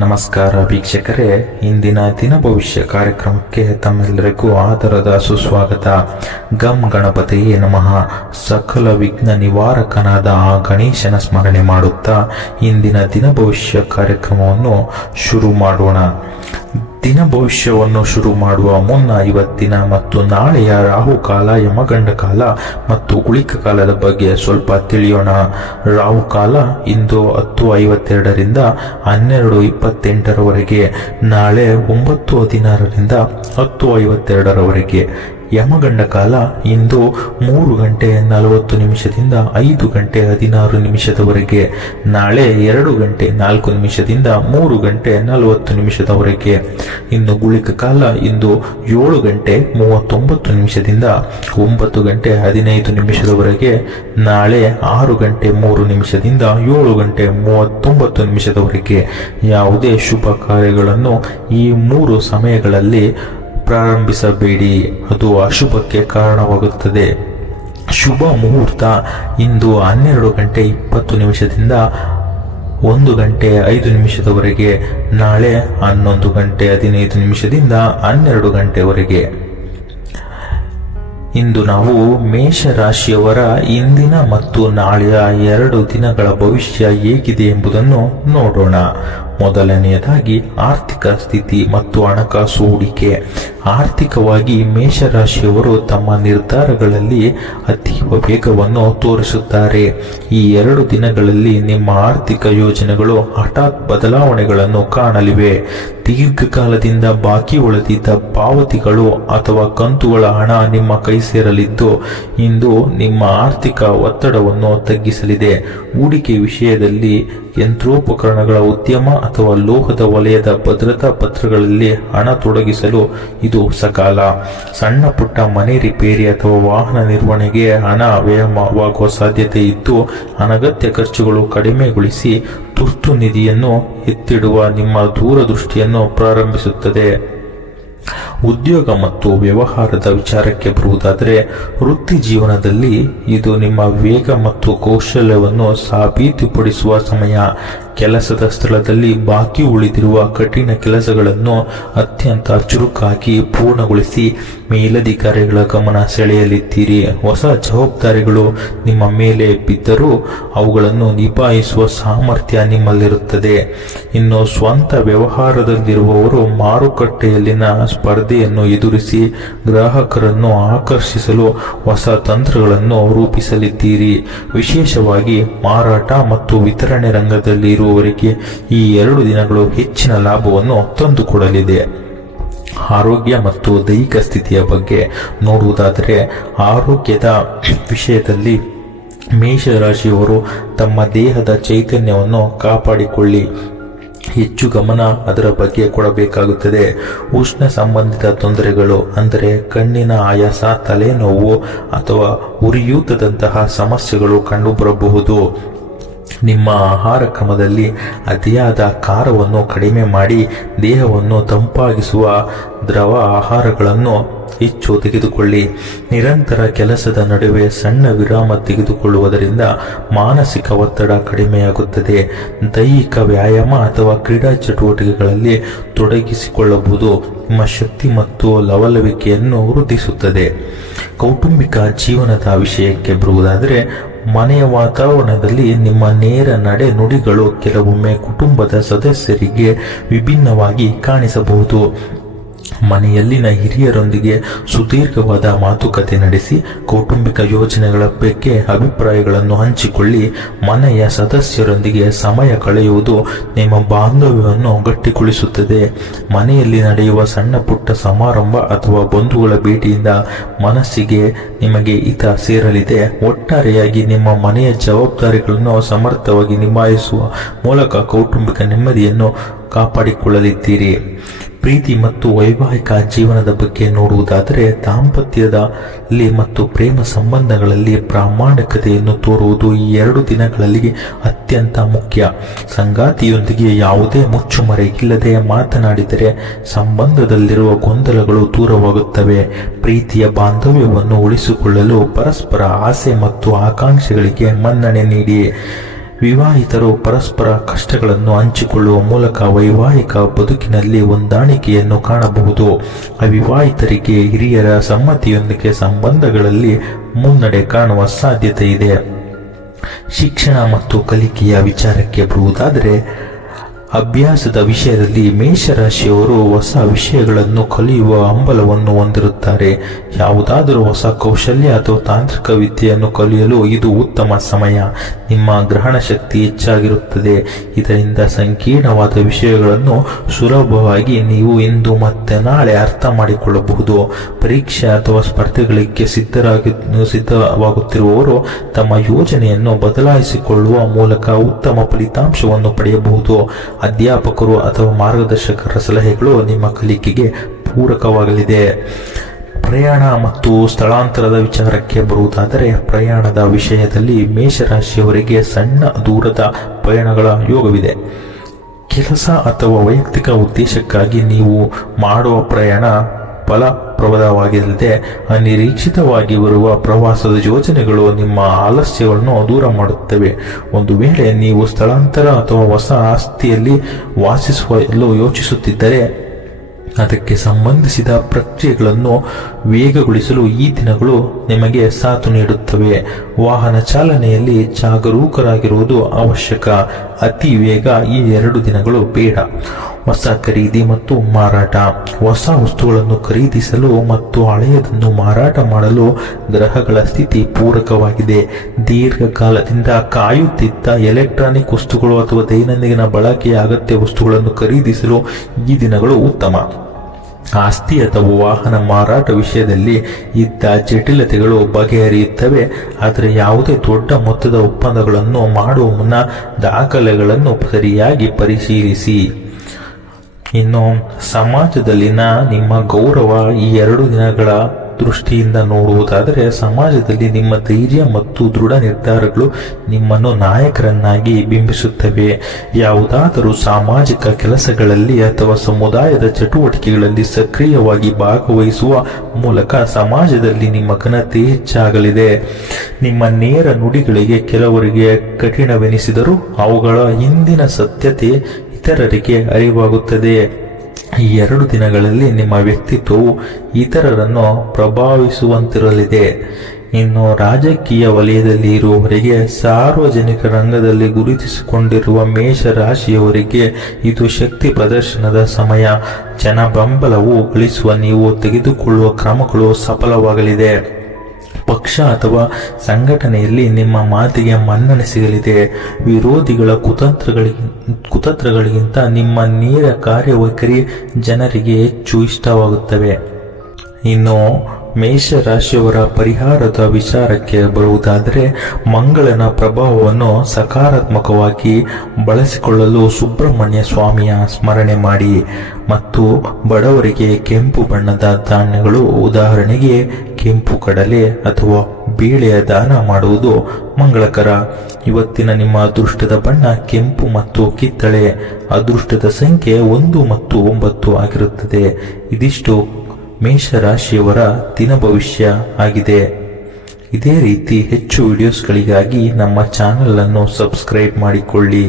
ನಮಸ್ಕಾರ ವೀಕ್ಷಕರೇ, ಇಂದಿನ ದಿನ ಭವಿಷ್ಯ ಕಾರ್ಯಕ್ರಮಕ್ಕೆ ತಮ್ಮೆಲ್ಲರಿಗೂ ಆದರದ ಸುಸ್ವಾಗತ. ಗಂ ಗಣಪತಿಯೇ ನಮಃ. ಸಕಲ ವಿಘ್ನ ನಿವಾರಕನಾದ ಆ ಗಣೇಶನ ಸ್ಮರಣೆ ಮಾಡುತ್ತಾ ಇಂದಿನ ದಿನ ಭವಿಷ್ಯ ಕಾರ್ಯಕ್ರಮವನ್ನು ಶುರು ಮಾಡೋಣ. ದಿನ ಭವಿಷ್ಯವನ್ನು ಶುರು ಮಾಡುವ ಮುನ್ನ ಇವತ್ತಿನ ಮತ್ತು ನಾಳೆಯ ರಾಹುಕಾಲ, ಯಮಗಂಡ ಕಾಲ ಮತ್ತು ಉಳಿಕ ಕಾಲದ ಬಗ್ಗೆ ಸ್ವಲ್ಪ ತಿಳಿಯೋಣ. ರಾಹುಕಾಲ ಇಂದು 10:52ರಿಂದ 12:28ರವರೆಗೆ, ನಾಳೆ 9:16ರಿಂದ 10:52ರವರೆಗೆ. ಯಮಗಂಡ ಕಾಲ ಇಂದು 3:40ದಿಂದ 5:16ವರೆಗೆ, ನಾಳೆ 2:04ದಿಂದ 3:40ವರೆಗೆ. ಇನ್ನು ಗುಳಿಕ ಕಾಲ ಇಂದು 7:39ದಿಂದ 9:15ವರೆಗೆ, ನಾಳೆ 6:03ದಿಂದ 7:39ವರೆಗೆ. ಯಾವುದೇ ಶುಭ ಕಾರ್ಯಗಳನ್ನು ಈ 3 ಸಮಯಗಳಲ್ಲಿ ಪ್ರಾರಂಭಿಸಬೇಡಿ, ಅದು ಅಶುಭಕ್ಕೆ ಕಾರಣವಾಗುತ್ತದೆ. ಶುಭ ಮುಹೂರ್ತ ಇಂದು 12:20ದಿಂದ 1:05ವರೆಗೆ, ನಾಳೆ 11:15ದಿಂದ 12ಗಂಟೆವರೆಗೆ. ಇಂದು ನಾವು ಮೇಷರಾಶಿಯವರ ಇಂದಿನ ಮತ್ತು ನಾಳೆಯ 2 ದಿನಗಳ ಭವಿಷ್ಯ ಹೇಗಿದೆ ಎಂಬುದನ್ನು ನೋಡೋಣ. ಮೊದಲನೆಯದಾಗಿ ಆರ್ಥಿಕ ಸ್ಥಿತಿ ಮತ್ತು ಹಣಕಾಸು ಹೂಡಿಕೆ. ಆರ್ಥಿಕವಾಗಿ ಮೇಷರಾಶಿಯವರು ತಮ್ಮ ನಿರ್ಧಾರಗಳಲ್ಲಿ ಅತೀವ ವೇಗವನ್ನು ತೋರಿಸುತ್ತಾರೆ. ಈ 2 ದಿನಗಳಲ್ಲಿ ನಿಮ್ಮ ಆರ್ಥಿಕ ಯೋಜನೆಗಳು ಹಠಾತ್ ಬದಲಾವಣೆಗಳನ್ನು ಕಾಣಲಿವೆ. ದೀರ್ಘಕಾಲದಿಂದ ಬಾಕಿ ಉಳಿದಿದ್ದ ಪಾವತಿಗಳು ಅಥವಾ ಕಂತುಗಳ ಹಣ ನಿಮ್ಮ ಕೈ ಸೇರಲಿದ್ದು, ಇಂದು ನಿಮ್ಮ ಆರ್ಥಿಕ ಒತ್ತಡವನ್ನು ತಗ್ಗಿಸಲಿದೆ. ಹೂಡಿಕೆ ವಿಷಯದಲ್ಲಿ ಯಂತ್ರೋಪಕರಣಗಳ ಉದ್ಯಮ ಅಥವಾ ಲೋಹದ ವಲಯದ ಭದ್ರತಾ ಪತ್ರಗಳಲ್ಲಿ ಹಣ ತೊಡಗಿಸಲು ಇದು ಸಕಾಲ. ಸಣ್ಣ ಪುಟ್ಟ ಮನೆ ರಿಪೇರಿ ಅಥವಾ ವಾಹನ ನಿರ್ವಹಣೆಗೆ ಹಣ ವ್ಯಯವಾಗುವ ಸಾಧ್ಯತೆ ಇದ್ದು, ಅನಗತ್ಯ ಖರ್ಚುಗಳು ಕಡಿಮೆಗೊಳಿಸಿ ತುರ್ತು ನಿಧಿಯನ್ನು ಎತ್ತಿಡುವ ನಿಮ್ಮ ದೂರದೃಷ್ಟಿಯನ್ನು ಪ್ರಾರಂಭಿಸುತ್ತದೆ. ಉದ್ಯೋಗ ಮತ್ತು ವ್ಯವಹಾರದ ವಿಚಾರಕ್ಕೆ ಬರುವುದಾದರೆ, ವೃತ್ತಿ ಜೀವನದಲ್ಲಿ ಇದು ನಿಮ್ಮ ವೇಗ ಮತ್ತು ಕೌಶಲ್ಯವನ್ನು ಸಾಬೀತುಪಡಿಸುವ ಸಮಯ. ಕೆಲಸದ ಸ್ಥಳದಲ್ಲಿ ಬಾಕಿ ಉಳಿದಿರುವ ಕಠಿಣ ಕೆಲಸಗಳನ್ನು ಅತ್ಯಂತ ಚುರುಕಾಗಿ ಪೂರ್ಣಗೊಳಿಸಿ ಮೇಲಧಿಕಾರಿಗಳ ಗಮನ ಸೆಳೆಯಲಿದ್ದೀರಿ. ಹೊಸ ಜವಾಬ್ದಾರಿಗಳು ನಿಮ್ಮ ಮೇಲೆ ಬಿದ್ದರೂ ಅವುಗಳನ್ನು ನಿಭಾಯಿಸುವ ಸಾಮರ್ಥ್ಯ ನಿಮ್ಮಲ್ಲಿರುತ್ತದೆ. ಇನ್ನು ಸ್ವಂತ ವ್ಯವಹಾರದಲ್ಲಿರುವವರು ಮಾರುಕಟ್ಟೆಯಲ್ಲಿನ ಸ್ಪರ್ಧೆಯನ್ನು ಎದುರಿಸಿ ಗ್ರಾಹಕರನ್ನು ಆಕರ್ಷಿಸಲು ಹೊಸ ತಂತ್ರಗಳನ್ನು ರೂಪಿಸಲಿದ್ದೀರಿ. ವಿಶೇಷವಾಗಿ ಮಾರಾಟ ಮತ್ತು ವಿತರಣೆ ರಂಗದಲ್ಲಿ ಇರುವವರಿಗೆ ಈ 2 ದಿನಗಳು ಹೆಚ್ಚಿನ ಲಾಭವನ್ನು ತಂದುಕೊಡಲಿದೆ. ಆರೋಗ್ಯ ಮತ್ತು ದೈಹಿಕ ಸ್ಥಿತಿಯ ಬಗ್ಗೆ ನೋಡುವುದಾದರೆ, ಆರೋಗ್ಯದ ವಿಷಯದಲ್ಲಿ ಮೇಷರಾಶಿಯವರು ತಮ್ಮ ದೇಹದ ಚೈತನ್ಯವನ್ನು ಕಾಪಾಡಿಕೊಳ್ಳಿ. ಹೆಚ್ಚು ಗಮನ ಅದರ ಬಗ್ಗೆ ಕೊಡಬೇಕಾಗುತ್ತದೆ. ಉಷ್ಣ ಸಂಬಂಧಿತ ತೊಂದರೆಗಳು ಅಂದರೆ ಕಣ್ಣಿನ ಆಯಾಸ, ತಲೆನೋವು ಅಥವಾ ಉರಿಯೂತದಂತಹ ಸಮಸ್ಯೆಗಳು ಕಂಡುಬರಬಹುದು. ನಿಮ್ಮ ಆಹಾರ ಕ್ರಮದಲ್ಲಿ ಅತಿಯಾದ ಖಾರವನ್ನು ಕಡಿಮೆ ಮಾಡಿ ದೇಹವನ್ನು ತಂಪಾಗಿಸುವ ದ್ರವ ಆಹಾರಗಳನ್ನು ಹೆಚ್ಚು ತೆಗೆದುಕೊಳ್ಳಿ. ನಿರಂತರ ಕೆಲಸದ ನಡುವೆ ಸಣ್ಣ ವಿರಾಮ ತೆಗೆದುಕೊಳ್ಳುವುದರಿಂದ ಮಾನಸಿಕ ಒತ್ತಡ ಕಡಿಮೆಯಾಗುತ್ತದೆ. ದೈಹಿಕ ವ್ಯಾಯಾಮ ಅಥವಾ ಕ್ರೀಡಾ ಚಟುವಟಿಕೆಗಳಲ್ಲಿ ತೊಡಗಿಸಿಕೊಳ್ಳಬಹುದು. ನಿಮ್ಮ ಶಕ್ತಿ ಮತ್ತು ಲವಲವಿಕೆಯನ್ನು ವೃದ್ಧಿಸುತ್ತದೆ. ಕೌಟುಂಬಿಕ ಜೀವನದ ವಿಷಯಕ್ಕೆ ಬರುವುದಾದರೆ, ಮನೆಯ ವಾತಾವರಣದಲ್ಲಿ ನಿಮ್ಮ ನೇರ ನಡೆ ನುಡಿಗಳು ಕೆಲವೊಮ್ಮೆ ಕುಟುಂಬದ ಸದಸ್ಯರಿಗೆ ವಿಭಿನ್ನವಾಗಿ ಕಾಣಿಸಬಹುದು. ಮನೆಯಲ್ಲಿನ ಹಿರಿಯರೊಂದಿಗೆ ಸುದೀರ್ಘವಾದ ಮಾತುಕತೆ ನಡೆಸಿ ಕೌಟುಂಬಿಕ ಯೋಜನೆಗಳ ಬಗ್ಗೆ ಅಭಿಪ್ರಾಯಗಳನ್ನು ಹಂಚಿಕೊಳ್ಳಿ. ಮನೆಯ ಸದಸ್ಯರೊಂದಿಗೆ ಸಮಯ ಕಳೆಯುವುದು ನಿಮ್ಮ ಬಾಂಧವ್ಯವನ್ನು ಗಟ್ಟಿಗೊಳಿಸುತ್ತದೆ. ಮನೆಯಲ್ಲಿ ನಡೆಯುವ ಸಣ್ಣ ಪುಟ್ಟ ಸಮಾರಂಭ ಅಥವಾ ಬಂಧುಗಳ ಭೇಟಿಯಿಂದ ಮನಸ್ಸಿಗೆ ನಿಮಗೆ ಹಿತ ಸೇರಲಿದೆ. ಒಟ್ಟಾರೆಯಾಗಿ ನಿಮ್ಮ ಮನೆಯ ಜವಾಬ್ದಾರಿಗಳನ್ನು ಸಮರ್ಥವಾಗಿ ನಿಭಾಯಿಸುವ ಮೂಲಕ ಕೌಟುಂಬಿಕ ನೆಮ್ಮದಿಯನ್ನು ಕಾಪಾಡಿಕೊಳ್ಳಲಿದ್ದೀರಿ. ಪ್ರೀತಿ ಮತ್ತು ವೈವಾಹಿಕ ಜೀವನದ ಬಗ್ಗೆ ನೋಡುವುದಾದರೆ, ದಾಂಪತ್ಯದಲ್ಲಿ ಮತ್ತು ಪ್ರೇಮ ಸಂಬಂಧಗಳಲ್ಲಿ ಪ್ರಾಮಾಣಿಕತೆಯನ್ನು ತೋರುವುದು ಈ 2 ದಿನಗಳಲ್ಲಿ ಅತ್ಯಂತ ಮುಖ್ಯ. ಸಂಗಾತಿಯೊಂದಿಗೆ ಯಾವುದೇ ಮುಚ್ಚುಮರೆ ಇಲ್ಲದೆ ಮಾತನಾಡಿದರೆ ಸಂಬಂಧದಲ್ಲಿರುವ ಗೊಂದಲಗಳು ದೂರವಾಗುತ್ತವೆ. ಪ್ರೀತಿಯ ಬಾಂಧವ್ಯವನ್ನು ಉಳಿಸಿಕೊಳ್ಳಲು ಪರಸ್ಪರ ಆಸೆ ಮತ್ತು ಆಕಾಂಕ್ಷೆಗಳಿಗೆ ಮನ್ನಣೆ ನೀಡಿ. ವಿವಾಹಿತರು ಪರಸ್ಪರ ಕಷ್ಟಗಳನ್ನು ಹಂಚಿಕೊಳ್ಳುವ ಮೂಲಕ ವೈವಾಹಿಕ ಬದುಕಿನಲ್ಲಿ ಹೊಂದಾಣಿಕೆಯನ್ನು ಕಾಣಬಹುದು. ಅವಿವಾಹಿತರಿಗೆ ಹಿರಿಯರ ಸಮ್ಮತಿಯೊಂದಿಗೆ ಸಂಬಂಧಗಳಲ್ಲಿ ಮುನ್ನಡೆ ಕಾಣುವ ಸಾಧ್ಯತೆ ಇದೆ. ಶಿಕ್ಷಣ ಮತ್ತು ಕಲಿಕೆಯ ವಿಚಾರಕ್ಕೆ ಬರುವುದಾದರೆ, ಅಭ್ಯಾಸದ ವಿಷಯದಲ್ಲಿ ಮೇಷರಾಶಿಯವರು ಹೊಸ ವಿಷಯಗಳನ್ನು ಕಲಿಯುವ ಹಂಬಲವನ್ನು ಹೊಂದಿರುತ್ತಾರೆ. ಯಾವುದಾದರೂ ಹೊಸ ಕೌಶಲ್ಯ ಅಥವಾ ತಾಂತ್ರಿಕ ವಿದ್ಯೆಯನ್ನು ಕಲಿಯಲು ಇದು ಉತ್ತಮ ಸಮಯ. ನಿಮ್ಮ ಗ್ರಹಣ ಶಕ್ತಿ ಹೆಚ್ಚಾಗಿರುತ್ತದೆ. ಇದರಿಂದ ಸಂಕೀರ್ಣವಾದ ವಿಷಯಗಳನ್ನು ಸುಲಭವಾಗಿ ನೀವು ಇಂದು ಮತ್ತೆ ನಾಳೆ ಅರ್ಥ ಮಾಡಿಕೊಳ್ಳಬಹುದು. ಪರೀಕ್ಷೆ ಅಥವಾ ಸ್ಪರ್ಧೆಗಳಿಗೆ ಸಿದ್ಧವಾಗುತ್ತಿರುವವರು ತಮ್ಮ ಯೋಜನೆಯನ್ನು ಬದಲಾಯಿಸಿಕೊಳ್ಳುವ ಮೂಲಕ ಉತ್ತಮ ಫಲಿತಾಂಶವನ್ನು ಪಡೆಯಬಹುದು. ಅಧ್ಯಾಪಕರು ಅಥವಾ ಮಾರ್ಗದರ್ಶಕರ ಸಲಹೆಗಳು ನಿಮ್ಮ ಕಲಿಕೆಗೆ ಪೂರಕವಾಗಲಿದೆ. ಪ್ರಯಾಣ ಮತ್ತು ಸ್ಥಳಾಂತರದ ವಿಚಾರಕ್ಕೆ ಬರುವುದಾದರೆ, ಪ್ರಯಾಣದ ವಿಷಯದಲ್ಲಿ ಮೇಷರಾಶಿಯವರಿಗೆ ಸಣ್ಣ ದೂರದ ಪಯಣಗಳ ಯೋಗವಿದೆ. ಕೆಲಸ ಅಥವಾ ವೈಯಕ್ತಿಕ ಉದ್ದೇಶಕ್ಕಾಗಿ ನೀವು ಮಾಡುವ ಪ್ರಯಾಣ ಫಲಪ್ರದವಾಗಿಲ್ಲದೆ ಅನಿರೀಕ್ಷಿತವಾಗಿ ಬರುವ ಪ್ರವಾಸದ ಯೋಜನೆಗಳು ನಿಮ್ಮ ಆಲಸ್ಯವನ್ನು ದೂರ ಮಾಡುತ್ತವೆ. ಒಂದು ವೇಳೆ ನೀವು ಸ್ಥಳಾಂತರ ಅಥವಾ ಹೊಸ ಆಸ್ತಿಯಲ್ಲಿ ವಾಸಿಸಲು ಯೋಚಿಸುತ್ತಿದ್ದರೆ, ಅದಕ್ಕೆ ಸಂಬಂಧಿಸಿದ ಪ್ರಕ್ರಿಯೆಗಳನ್ನು ವೇಗಗೊಳಿಸಲು ಈ ದಿನಗಳು ನಿಮಗೆ ಸಾಥ್ ನೀಡುತ್ತವೆ. ವಾಹನ ಚಾಲನೆಯಲ್ಲಿ ಜಾಗರೂಕರಾಗಿರುವುದು ಅವಶ್ಯಕ. ಅತಿ ವೇಗ ಈ 2 ದಿನಗಳು ಬೇಡ. ಹೊಸ ಖರೀದಿ ಮತ್ತು ಮಾರಾಟ. ಹೊಸ ವಸ್ತುಗಳನ್ನು ಖರೀದಿಸಲು ಮತ್ತು ಹಳೆಯದನ್ನು ಮಾರಾಟ ಮಾಡಲು ಗ್ರಹಗಳ ಸ್ಥಿತಿ ಪೂರಕವಾಗಿದೆ. ದೀರ್ಘಕಾಲದಿಂದ ಕಾಯುತ್ತಿದ್ದ ಎಲೆಕ್ಟ್ರಾನಿಕ್ ವಸ್ತುಗಳು ಅಥವಾ ದೈನಂದಿನ ಬಳಕೆಯ ಅಗತ್ಯ ವಸ್ತುಗಳನ್ನು ಖರೀದಿಸಲು ಈ ದಿನಗಳು ಉತ್ತಮ. ಆಸ್ತಿ ಅಥವಾ ವಾಹನ ಮಾರಾಟ ವಿಷಯದಲ್ಲಿ ಇದ್ದ ಜಟಿಲತೆಗಳು ಬಗೆಹರಿಯುತ್ತವೆ. ಆದರೆ ಯಾವುದೇ ದೊಡ್ಡ ಮೊತ್ತದ ಒಪ್ಪಂದಗಳನ್ನು ಮಾಡುವ ಮುನ್ನ ದಾಖಲೆಗಳನ್ನು ಸರಿಯಾಗಿ ಪರಿಶೀಲಿಸಿ. ಇನ್ನು ಸಮಾಜದಲ್ಲಿನ ನಿಮ್ಮ ಗೌರವ ಈ 2 ದಿನಗಳ ದೃಷ್ಟಿಯಿಂದ ನೋಡುವುದಾದರೆ, ಸಮಾಜದಲ್ಲಿ ನಿಮ್ಮ ಧೈರ್ಯ ಮತ್ತು ದೃಢ ನಿರ್ಧಾರಗಳು ನಿಮ್ಮನ್ನು ನಾಯಕರನ್ನಾಗಿ ಬಿಂಬಿಸುತ್ತವೆ. ಯಾವುದಾದರೂ ಸಾಮಾಜಿಕ ಕೆಲಸಗಳಲ್ಲಿ ಅಥವಾ ಸಮುದಾಯದ ಚಟುವಟಿಕೆಗಳಲ್ಲಿ ಸಕ್ರಿಯವಾಗಿ ಭಾಗವಹಿಸುವ ಮೂಲಕ ಸಮಾಜದಲ್ಲಿ ನಿಮ್ಮ ಘನತೆ ಹೆಚ್ಚಾಗಲಿದೆ. ನಿಮ್ಮ ನೇರ ನುಡಿಗಳಿಗೆ ಕೆಲವರಿಗೆ ಕಠಿಣವೆನಿಸಿದರೂ ಅವುಗಳ ಹಿಂದಿನ ಸತ್ಯತೆ ಇತರರಿಗೆ ಅರಿವಾಗುತ್ತದೆ. ಈ 2 ದಿನಗಳಲ್ಲಿ ನಿಮ್ಮ ವ್ಯಕ್ತಿತ್ವವು ಇತರರನ್ನು ಪ್ರಭಾವಿಸುವಂತಿರಲಿದೆ. ಇನ್ನು ರಾಜಕೀಯ ವಲಯದಲ್ಲಿ ಇರುವವರಿಗೆ, ಸಾರ್ವಜನಿಕ ರಂಗದಲ್ಲಿ ಗುರುತಿಸಿಕೊಂಡಿರುವ ಮೇಷರಾಶಿಯವರಿಗೆ ಇದು ಶಕ್ತಿ ಪ್ರದರ್ಶನದ ಸಮಯ. ಜನ ಬೆಂಬಲವು ಗಳಿಸುವ ನೀವು ತೆಗೆದುಕೊಳ್ಳುವ ಕ್ರಮಗಳು ಸಫಲವಾಗಲಿದೆ. ಪಕ್ಷ ಅಥವಾ ಸಂಘಟನೆಯಲ್ಲಿ ನಿಮ್ಮ ಮಾತಿಗೆ ಮನ್ನಣೆ ಸಿಗಲಿದೆ. ವಿರೋಧಿಗಳ ಕುತಂತ್ರಗಳಿಗಿಂತ ನಿಮ್ಮ ನೇರ ಕಾರ್ಯವೈಖರಿ ಜನರಿಗೆ ಹೆಚ್ಚು ಇಷ್ಟವಾಗುತ್ತವೆ. ಇನ್ನು ಮೇಷರಾಶಿಯವರ ಪರಿಹಾರದ ವಿಚಾರಕ್ಕೆ ಬರುವುದಾದರೆ, ಮಂಗಳನ ಪ್ರಭಾವವನ್ನು ಸಕಾರಾತ್ಮಕವಾಗಿ ಬಳಸಿಕೊಳ್ಳಲು ಸುಬ್ರಹ್ಮಣ್ಯ ಸ್ವಾಮಿಯ ಸ್ಮರಣೆ ಮಾಡಿ ಮತ್ತು ಬಡವರಿಗೆ ಕೆಂಪು ಬಣ್ಣದ ಧಾನ್ಯಗಳು, ಉದಾಹರಣೆಗೆ ಕೆಂಪು ಕಡಲೆ ಅಥವಾ ಬೇಳೆಯ ದಾನ ಮಾಡುವುದು ಮಂಗಳಕರ. ಇವತ್ತಿನ ನಿಮ್ಮ ಅದೃಷ್ಟದ ಬಣ್ಣ ಕೆಂಪು ಮತ್ತು ಕಿತ್ತಳೆ. ಅದೃಷ್ಟದ ಸಂಖ್ಯೆ 1 ಮತ್ತು 9 ಆಗಿರುತ್ತದೆ. ಇದಿಷ್ಟು ಮೇಷರಾಶಿಯವರ ದಿನ ಭವಿಷ್ಯ ಆಗಿದೆ. ಇದೇ ರೀತಿ ಹೆಚ್ಚು ವಿಡಿಯೋಸ್ಗಳಿಗಾಗಿ ನಮ್ಮ ಚಾನಲ್ ಅನ್ನು ಸಬ್ಸ್ಕ್ರೈಬ್ ಮಾಡಿಕೊಳ್ಳಿ.